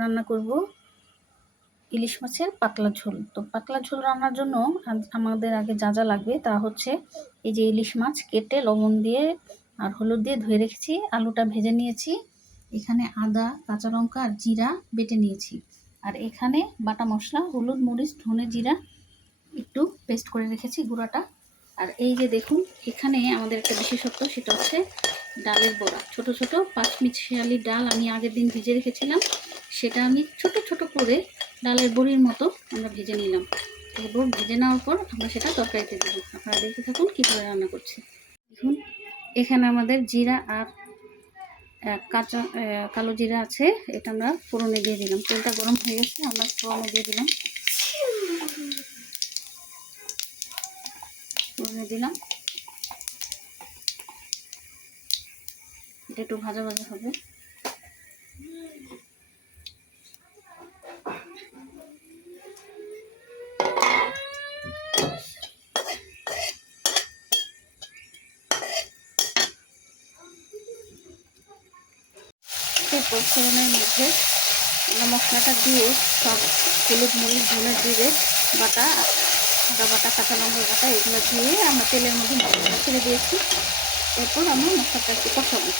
রান্না করব ইলিশ মাছের পাতলা ঝোল। তো পাতলা ঝোল রান্নার জন্য আমাদের আগে যা যা লাগবে তা হচ্ছে এই যে ইলিশ মাছ কেটে লবণ দিয়ে আর হলুদ দিয়ে ধুয়ে রেখেছি, আলুটা ভেজে নিয়েছি, এখানে আদা, কাঁচা লঙ্কা আর জিরা বেটে নিয়েছি। আর এখানে বাটা মশলা, হলুদ, মরিচ, ধনে জিরা একটু পেস্ট করে রেখেছি গুঁড়াটা। আর এই যে দেখুন, এখানে আমাদের একটা বিশেষত্ব, সেটা হচ্ছে ডালের বড়া। ছোট ছোট পাঁচমিশালি ডাল আমি আগের দিন ভিজে রেখেছিলাম। সেটা আমি ছোট ছোট করে ডালের বড়ির মতো আমরা ভেজে নিলাম। এরপর ভেজে নেওয়ার পর আমরা সেটা তরকারিতে দেবো। আপনারা দেখতে থাকুন কীভাবে রান্না করছি। দেখুন, এখানে আমাদের জিরা আর কাঁচা কালো জিরা আছে। এটা আমরা ফোড়নে দিয়ে দিলাম। তেলটা গরম হয়ে গেছে, আমরা ফোড়নে দিয়ে দিলাম। ফোড়নে দিলাম। এটা একটু ভাজা ভাজা হবে। এরপর ফোড়নের মধ্যে মশলাটা দিয়ে সব হলুদ মরিচ, ধনে জিরে বাটা, আদা বাটা, কাঁচা লঙ্কা বাটা এগুলো দিয়ে আমরা তেলের মধ্যে মশলাটা ছেড়ে দিয়েছি। এরপর আমরা মশলাটা একটু কষাবো।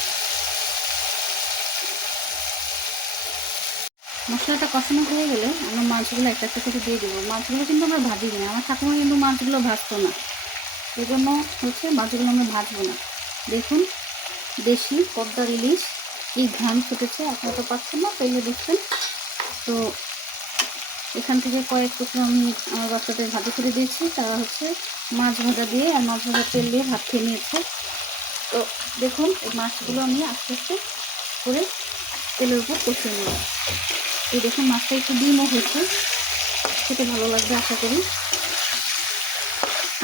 মশলাটা কষানো হয়ে গেলে আমরা মাছগুলো একটা একটা করে দিয়ে দেবো। মাছগুলো কিন্তু আমরা ভাজি না আমার ঠাকুমা কিন্তু মাছগুলো ভাজতো না। এই জন্য হচ্ছে মাছগুলো আমরা ভাজবো না। দেখুন, দেশি পদ্মার ইলিশ এই ঘাম ফুটেছে, আপনারা তো পাচ্ছেন না তাইলে দেখছেন। তো এখান থেকে কয়েক টুকরো আমি আমার বাচ্চাদের ভাজি করে দিয়েছি, তারা হচ্ছে মাছ ভাজা দিয়ে আর মাছ ভাজা তেল দিয়ে ভাত খেয়ে নিয়েছে। তো দেখুন, এই মাছগুলো আমি আস্তে আস্তে করে তেলের উপর কষিয়ে নেব। এই দেখুন, মাছটা একটু ডিমও হয়েছে। খেতে ভালো লাগবে, আশা করি।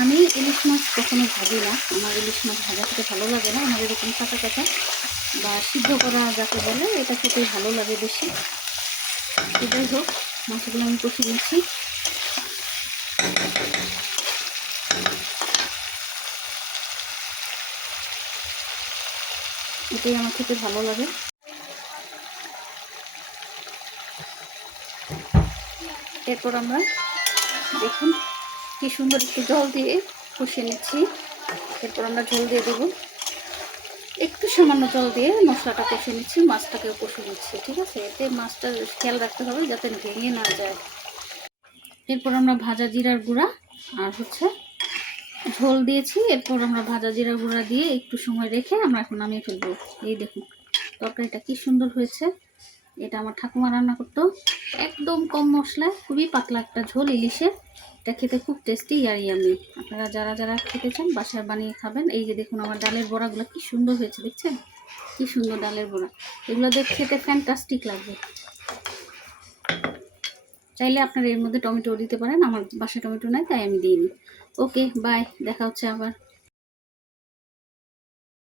আমি ইলিশ মাছ কখনো ভাজি না। আমার ইলিশ মাছ ভাজা খেতে ভালো লাগে না। আমার এরকম কাঁচা কাঁচা বা সিদ্ধ করা যাকে বলে, এটা খেতে ভালো লাগে বেশি। যাই হোক, মাছগুলো আমি কষিয়ে নিচ্ছি। এটাই আমার খেতে ভালো লাগে। এরপর আমরা দেখুন কি সুন্দর একটু জল দিয়ে কষিয়ে নিচ্ছি। এরপর আমরা ঝোল দিয়ে দেবো। একটু সামান্য জল দিয়ে মশলাটা কষে নিচ্ছি, মাছটাকেও কষে নিচ্ছি, ঠিক আছে? এতে মাছটা খেয়াল রাখতে হবে যাতে ভেঙে না যায়। এরপর আমরা ভাজা জিরার গুঁড়া আর হচ্ছে ঝোল দিয়েছি। এরপর আমরা ভাজা জিরা গুঁড়া দিয়ে একটু সময় রেখে আমরা এখন নামিয়ে ফেলব। এই দেখুন, তরকারিটা কি সুন্দর হয়েছে। এটা আমার ঠাকুমা রান্না করতো। একদম কম মশলায় খুবই পাতলা একটা ঝোল ইলিশের এটা খেতে খুব টেস্টি আর ইয়ামি আপনারা যারা যারা খেতে চান, বাসায় বানিয়ে খাবেন। এই যে দেখুন আমার ডালের বড়াগুলো কি সুন্দর হয়েছে, দেখছেন? কি সুন্দর ডালের বড়া। এগুলো দেখ খেতে ফ্যান্টাস্টিক লাগবে। চাইলে আপনারা এর মধ্যে টমেটো দিতে পারেন। আমার বাসায় টমেটো নাই, তাই আমি দিইনি। ওকে বাই দেখা হচ্ছে আবার।